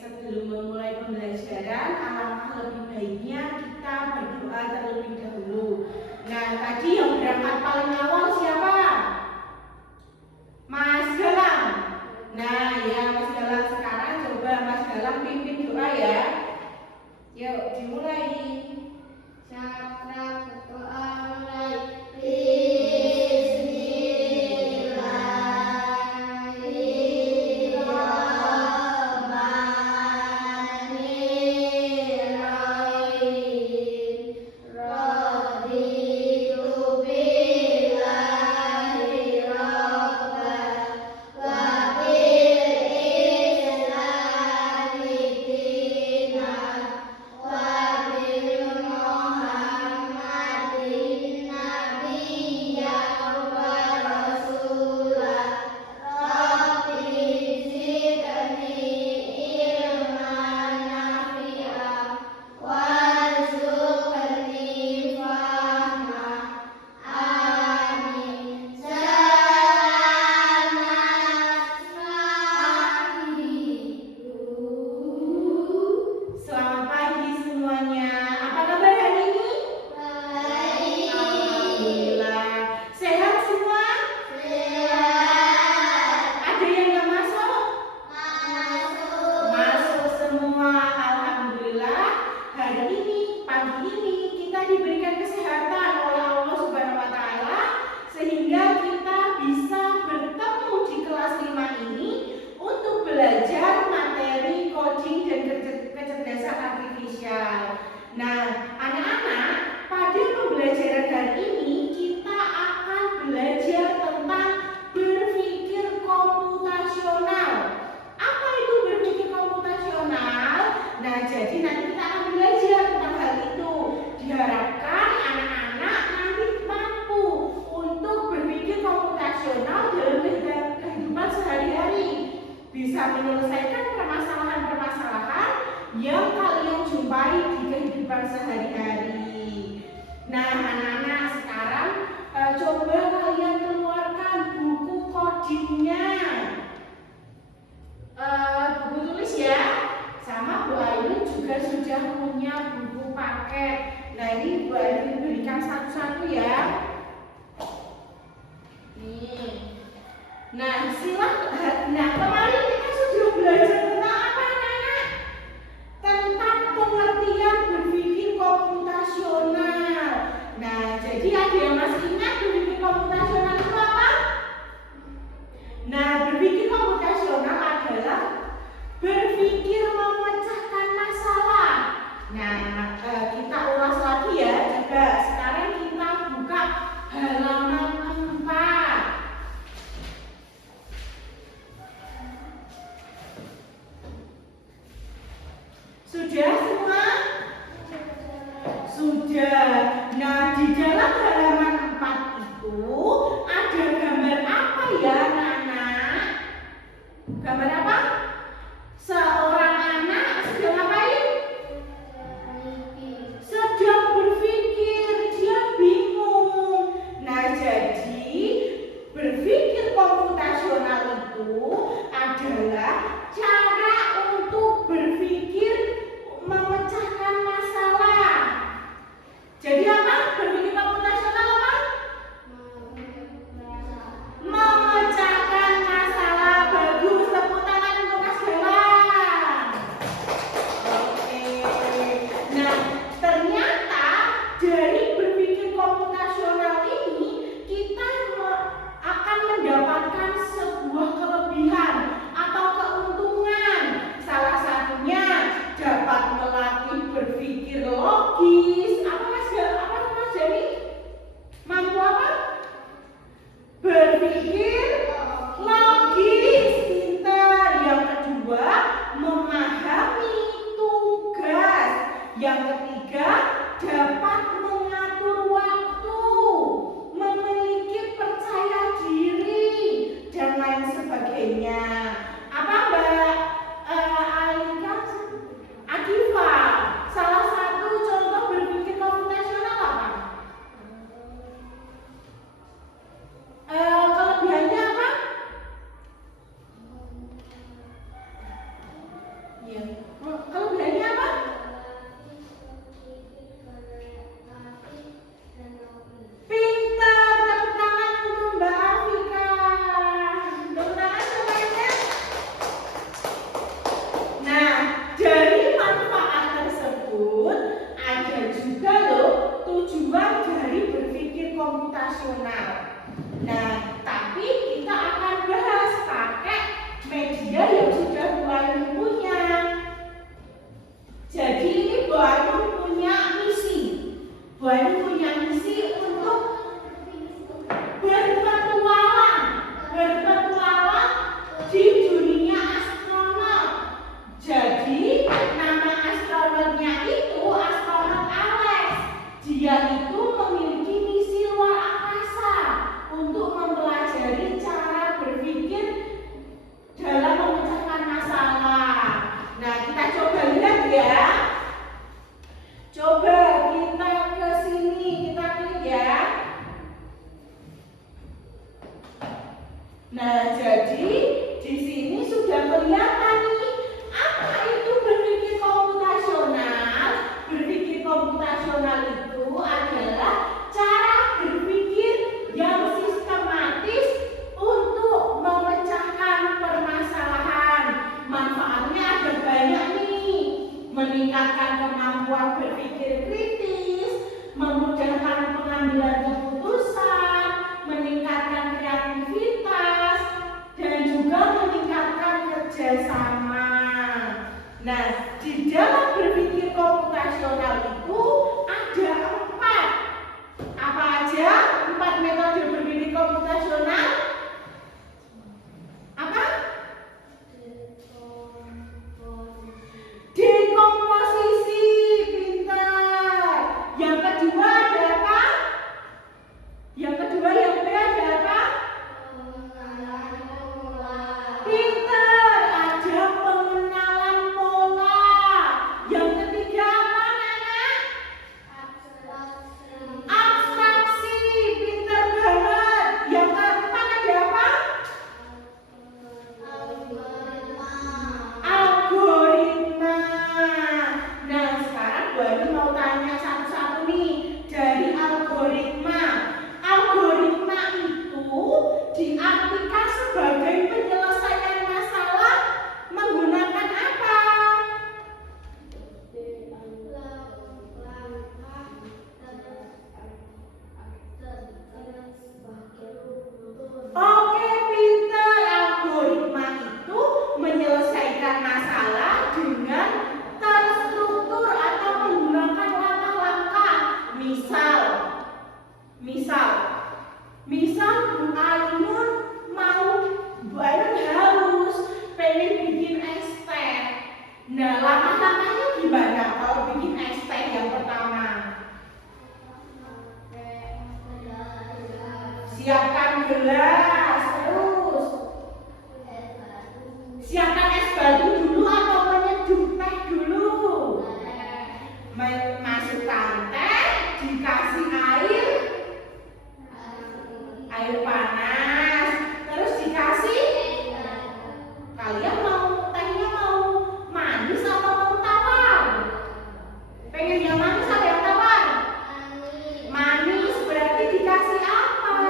sebelum memulai pembelajaran, alangkah lebih baiknya kita berdoa terlebih dahulu. Nah, tadi yang berangkat paling awal siapa? Mas Galang. Nah, ya Mas Galang, sekarang coba Mas Galang pimpin doa ya. Yuk, dimulai. Cakra berdoa mulai. Bisa menyelesaikan permasalahan-permasalahan yang kalian jumpai di kehidupan sehari-hari. Nah, anak-anak sekarang coba kalian keluarkan buku codingnya, buku tulis ya. Sama Bu Ainun juga sudah punya buku paket. Nah, ini Bu Ainun berikan satu-satu ya. Nih. Nah, silakan. Nah, kemarin kita sudah belajar tentang apa, anak-anak? Tentang pengertian berpikir komputasional. Nah, jadi ada yang masih ingat berpikir komputasional itu apa? Nah, berpikir komputasional adalah berpikir memecahkan masalah. Nah, kita ulas lagi ya. Coba sekarang kita buka halaman 4. Sudah semua? Sudah. Nah, di dalam halaman 4 itu ada gambar apa ya, anak-anak? Gambar apa? Seorang anak sedang ngapain? Sedang berpikir, dia bingung. Nah, jadi berpikir komputasional itu adalah cara untuk berpikir memecahkan masalah. Jadi apa? Berpikir komputasional apa? Memecahkan masalah. Bagus, tepuk tangan untuk Mas Galang. Oke. Nah, ternyata dari berpikir komputasional ini kita akan mendapatkan sebuah kelebihan atau keuntungan. Salah satunya dapat melatih berpikir logis. Apa Mas Jani? Mampu apa? Berpikir logis, pintar. Yang kedua, memahami tugas. Yang ketiga, dapat mengatur waktu, memiliki percaya diri, dan lain sebagainya. Apa Mbak Alika? Akifa, salah satu contoh berpikir komputasional apa? Kelebihannya apa? Ya. Kalau berani apa? Pintar, tepuk tangan untuk Mbak Afika. Tepuk tangan semuanya. Nah, dari manfaat tersebut ada juga loh tujuan dari berpikir komputasional. Nah, tapi kita akan bahas pakai media yang sudah Bu Ainun punya. Jadi ini Bu Ainun punya misi. Bu Ainun punya misi untuk berpetualang di dunia astronot. Jadi nama astronotnya itu astronot Alex. Dia itu memiliki misi luar angkasa untuk mempelajari cara berpikir dalam memecahkan masalah. Nah, kita coba lihat ya. Coba kita ke sini, kita klik ya. Nah, jadi di sini sudah kelihatan nih apa itu berpikir komputasional. Berpikir komputasional itu adalah cara berpikir yang sistematis untuk memecahkan permasalahan. Manfaatnya ada banyak nih. Meningkatkan kemampuan berpikir kritis, memudahkan pengambilan keputusan, meningkatkan kreativitas, dan juga meningkatkan kerjasama. Nah, di dalam berpikir komputasional itu ada 4. Apa aja 4 metode berpikir komputasional? Apa? Dekomposisi, pintar. Yang kedua ada apa? Yang kedua yang B ada apa? Pintar, ada pengenalan pola. Yang ketiga apa, Nana? Abstraksi, pintar banget. Yang keempat ada apa? Algoritma. Nah, sekarang Bu Ainun mau tanya satu-satu nih. Dari algoritma. Algoritma itu diartikan sebagai penyelesaian masalah menggunakan apa? Oke, pintar. Algoritma itu menyelesaikan masalah dengan terstruktur atau menggunakan langkah-langkah. Misal Bu Ainun harus pengen bikin es teh. Nah, langkah-langkahnya gimana kalau bikin es teh yang pertama? Siapkan gelas, terus siapkan es batu dulu atau menyeduh teh dulu? Masukkan teh, dikasih air panas, terus dikasih. Kalian tehnya mau manis atau mau tawar? Pengen yang manis atau yang tawar? Manis, berarti dikasih apa?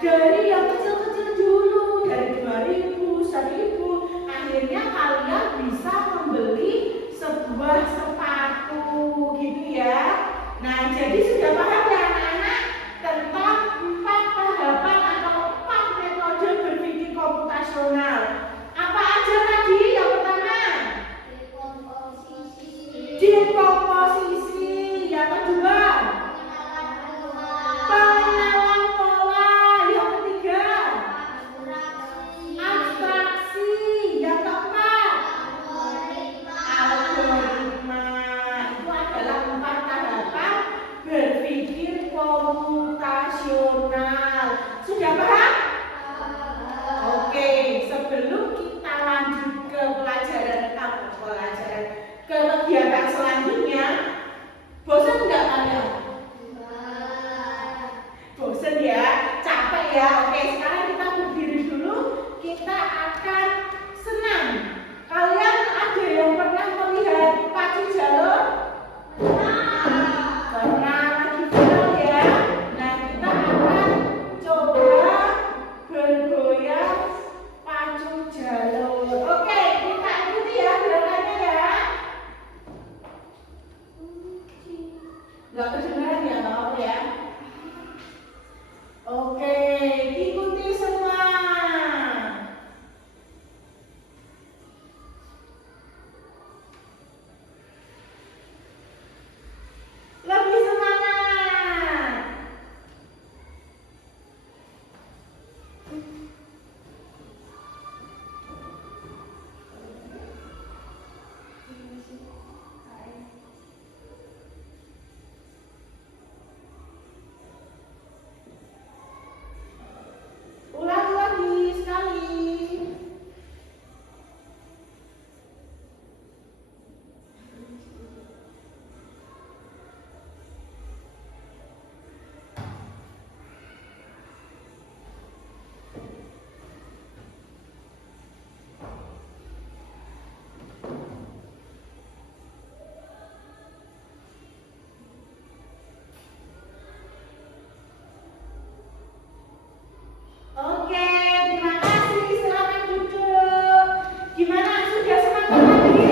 Dari yang kecil-kecil dulu, dari 2.000, 1.000, akhirnya kalian bisa membeli sebuah sepatu gitu ya. Nah, jadi sudah paham ya anak-anak tentang 4 tahapan atau 4 metode berpikir komputasional. Apa aja tadi? Yang pertama, dekomposisi. Yang kedua, pengenalan pola. Yang ketiga, abstraksi. Yang keempat, algoritma. Itu adalah 4 tahapan berpikir komputasional. Sudah paham? Oke, sebelum kita lanjut ke ke kegiatan selanjutnya, bosan nggak kalian? Bosan ya, capek ya. Oke, sekarang kita berdiri dulu. Kita akan senam. Kalian ada yang pernah melihat pacu jalan? Pernah, lagi viral ya. Nah, kita akan coba bergoyang pacu jalur. Oke, kita ikuti ya gerakannya ya. Nggak kedengaran ya, nggak apa ya. Oke, ikuti semua. Lebih semangat. Ulangi lagi sekali. Oke, terima kasih. Silakan duduk. Gimana? Sudah semangat lagi?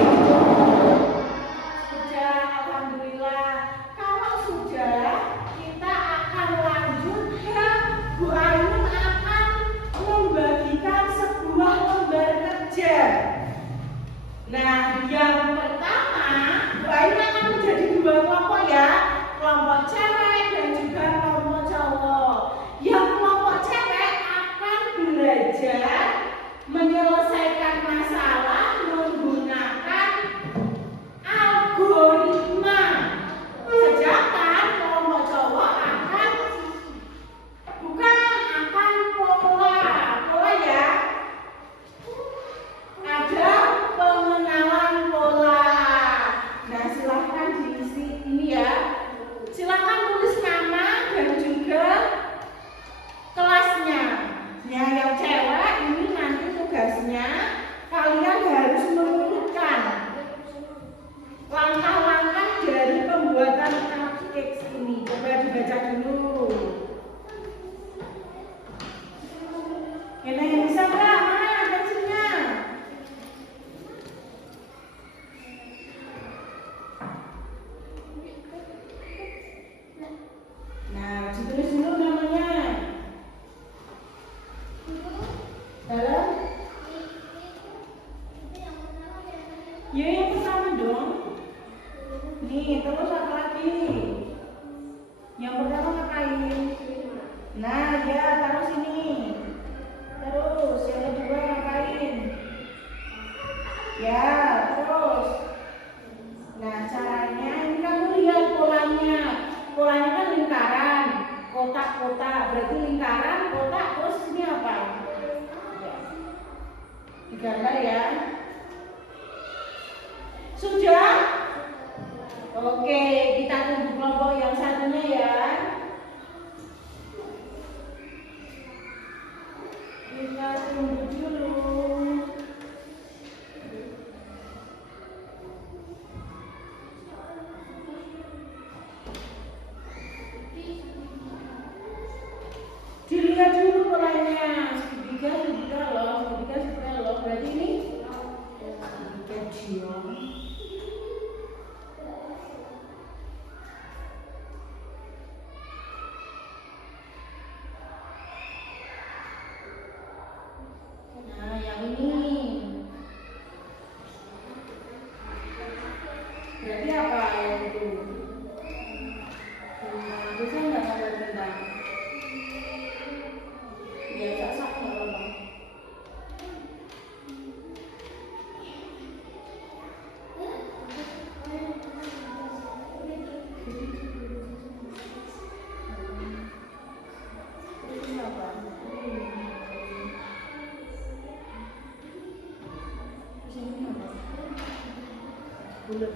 Sudah, alhamdulillah. Kalau sudah, kita akan lanjut ke Bu Ainun akan membagikan sebuah lembar kerja. Nah, yang pertama, Bu Ainun akan menjadi 2 kelompok ya. Kelompok cewek dan juga kelompok cowok. Yang kelompok cewek akan belajar menyelesaikan masalah menggunakan algoritma. Sedangkan kelompok cowok akan pola ya. Ada pengenalan pola. Nah, silahkan diisi ini ya. Silakan tulis nama dan juga kelasnya. Nah, yang cewek ini nanti tugasnya kalian harus mengurutkan langkah-langkah dari pembuatan cupcake ini. Coba dibaca dulu. Yang bisa nggak? Mana pensilnya? Nah, ditulis dulu namanya. Dalam? Ya, yang pertama dong. Nih, terus apa lagi? Yang pertama ngapain? Nah, ya, taruh sini. Terus, yang kedua ngapain? Ya, terus. Nah, caranya ini kamu lihat polanya. Polanya kan lingkaran, kotak-kotak. Berarti lingkaran, kotak, terus ini apa? Digambar ya. Sudah? Oke, kita tunggu kelompok yang satunya ya. Kita tunggu dulu. Dilihat dulu polanya. Segitiga loh. Berarti ini segitiga diom. Nah, yang ini berarti apa yang itu? Bisa nggak ada bintang? Ya, sak nggak apa-apa. Ini apa? Ini apa? Bulat.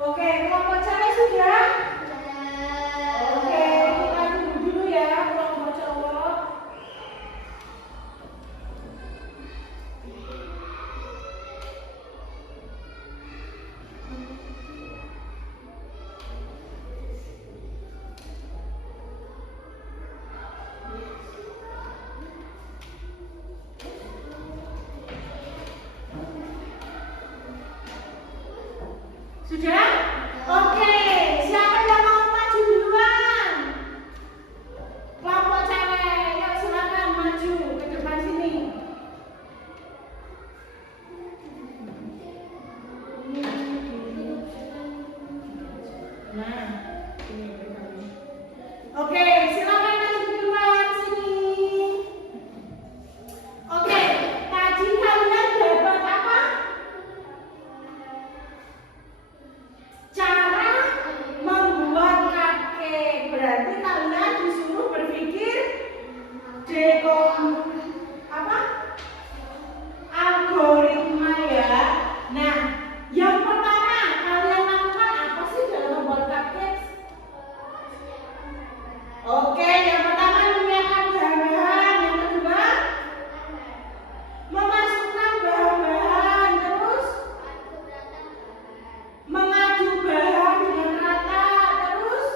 Oke, kelompok cewek sudah? Oke, kita tunggu dulu ya kelompok cowok. Sudah? Oke, siapa yang mau maju duluan? Kelompok cewek, yuk silakan maju ke depan sini. Nah, ini berkali. Oke, silakan maju duluan sini. Oke, tadi kalian dapat apa? Cara membuat cupcake. Berarti kalian disuruh berpikir algoritma ya. Nah, yang pertama kalian lakukan apa sih dalam membuat cupcake? Oke, yang pertama menyiapkan bahan-bahan. Yang kedua memasukkan bahan-bahan, terus mengaduk bahan dengan rata, terus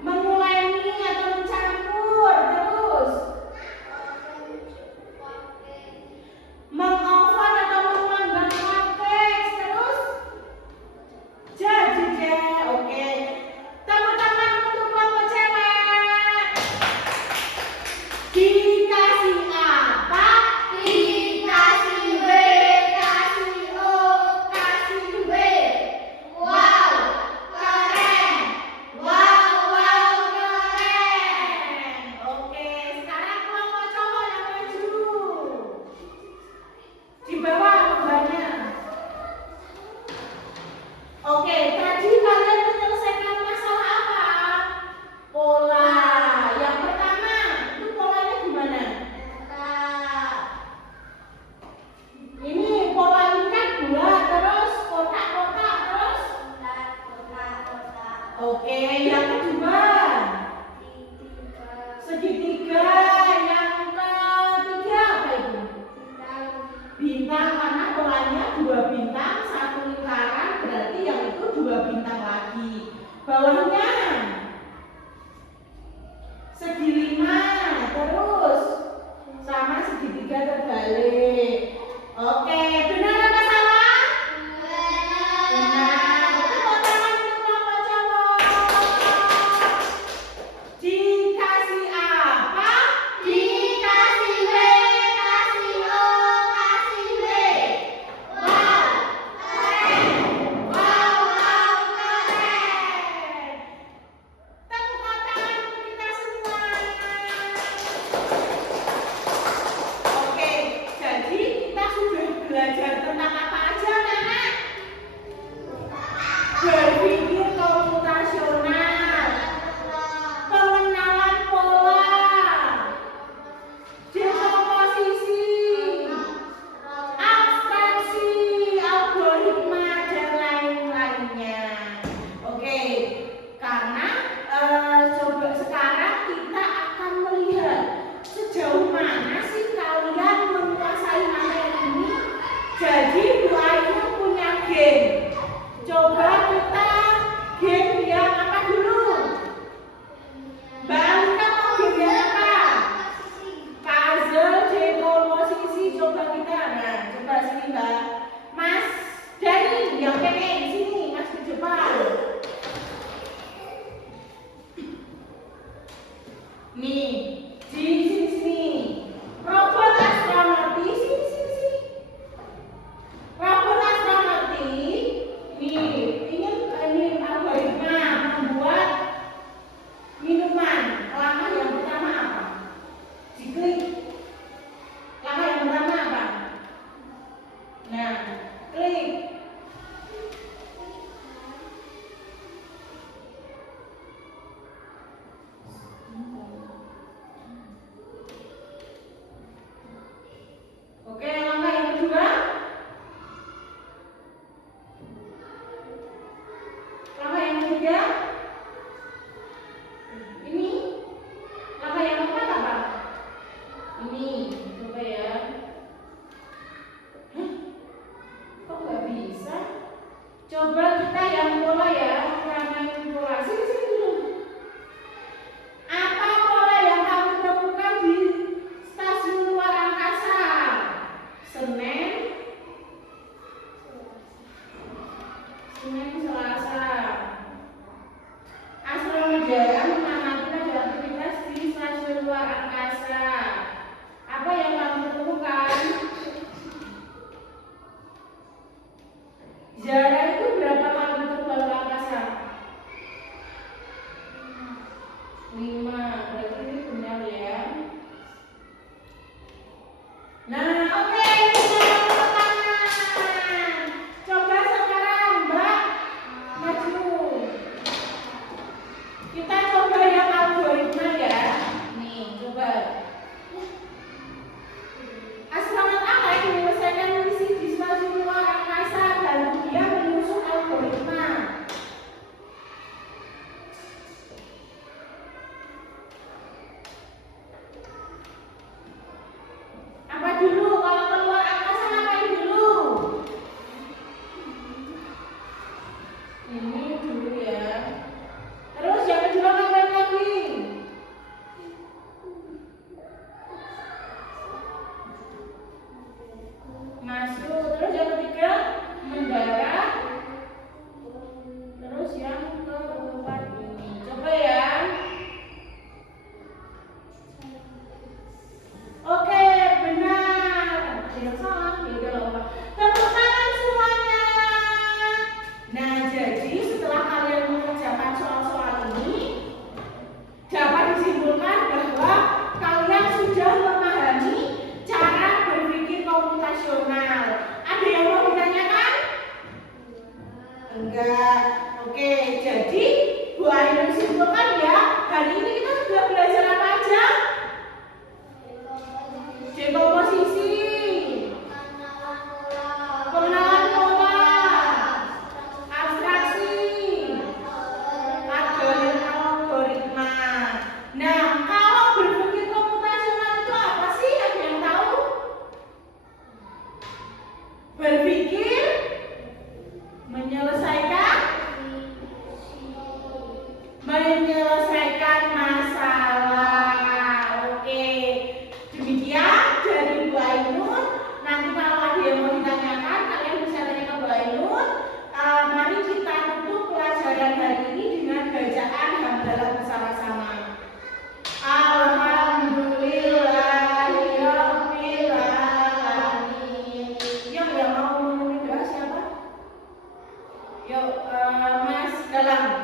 menguleni atau mencampur, terus mengoven atau memanggang cupcake, terus jadi deh. Oke, tepuk tangan untuk kelompok cewek. Dikasih apa? Dikasih B, kasih O, kasih B. Wow, keren. Wow, keren. Oke, sekarang kelompok cowok yang maju. Di bawah lembahnya. Oke, tadi kalian menyelesaikan masalah apa? Pola. Yang pertama, itu polanya gimana? Ini pola lingkar bulat, terus kotak-kotak, terus oke, yang kedua segitiga, yang ketiga apa itu? Bintang, karena polanya 2 bintang, 1 lingkaran, berarti yang itu 2 bintang lagi. Bawahnya segi 5, terus sama segitiga terbalik. Oke, benar apa salah? Benar. Tepuk tangan untuk kelompok cowok. Dikasih apa? Dikasih B, kasih O, kasih B. Wow, keren. Wow, keren. game. Coba kita game yang apa dulu? Mbak Alika mau game yang apa? Puzzle, komposisi. Coba kita. Nah, coba sini Mbak. Mas Dani yang pengen sini, Mas ke depan. Nih, di sini. Robot astronot di sini. Robot astronot nih, ini algoritma membuat minuman. Langkah yang pertama apa? Diklik. Langkah yang pertama apa? Nah, klik. Oke, langkah yang kedua. Langkah yang ketiga. Ini. Langkah yang keempat apa? Ini. Coba ya. Hah? Kok nggak bisa? Coba kita yang pola ya. Yang pola. Sini dulu. Apa pola yang kamu temukan di stasiun luar angkasa? Senin, Selasa. Astronomi jarang mengamati pada aktivitas di stasiun luar angkasa. Apa yang kamu temukan? Zara itu berapa kali terbang ke angkasa? 5. Berarti ini benar ya. Nah, oke, tepuk tangan. Coba sekarang Mbak maju. Kita coba yang algoritma ya. Nih, coba. Astronot apa yang menyelesaikan misi di stasiun luar angkasa dan dia menyusun algoritma? Apa dulu? Kalau keluar angkasa ngapain dulu? Ini dulu ya. Terus yang kedua ngapain lagi? Masuk. Terus yang ketiga mendarat. Terus yang keempat ini. Coba ya. Oke, benar. Ada yang salah, ya udah nggak apa-apa. Tepuk tangan semuanya. Nah, jadi setelah kalian mengerjakan soal-soal ini, dapat disimpulkan bahwa kalian sudah memahami cara berpikir komputasional. Ada yang mau ditanyakan? Enggak. Oke, jadi Bu Ainun simpulkan ya. Hari ini kita sudah belajar apa aja? Dekomposisi, pengenalan pola, abstraksi, algoritma. Nah, kalau berpikir komputasional itu apa sih? Ada yang tahu? Berpikir, menyelesaikan masalah. Oke. Demikian dari Bu Ainun. Nanti kalau ada yang mau ditanyakan, kalian bisa tanya ke Bu Ainun. Mari kita tutup pelajaran hari ini dengan bacaan hamdalah bersama-sama. Alhamdulillahirabbil alamin. Yang mau ngomongin doa siapa? Yuk, Mas Galang.